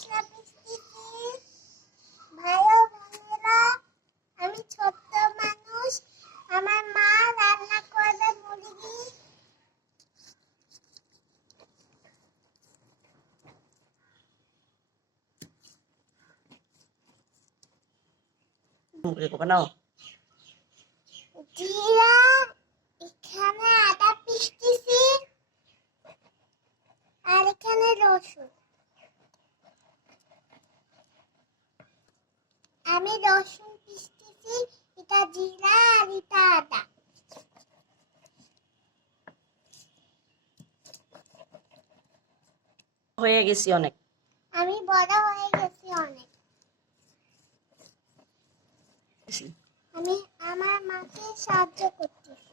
মশলা পিষতেছি। ভালো বন্ধুরা, আমি ছোট্ট মানুষ, আমার মা রান্না করবে মুরগি। বানাও জিরা, এখানে আদা পিষতেছি, আর এখানে রসুন। আমি রসুন পিষতেছি, এটা জিরা আর এটা আদা। হয়ে গেছি অনেক। আমি বড় হয়ে গেছি অনেক। আমি আমার মাকে সাহায্য করতেছি।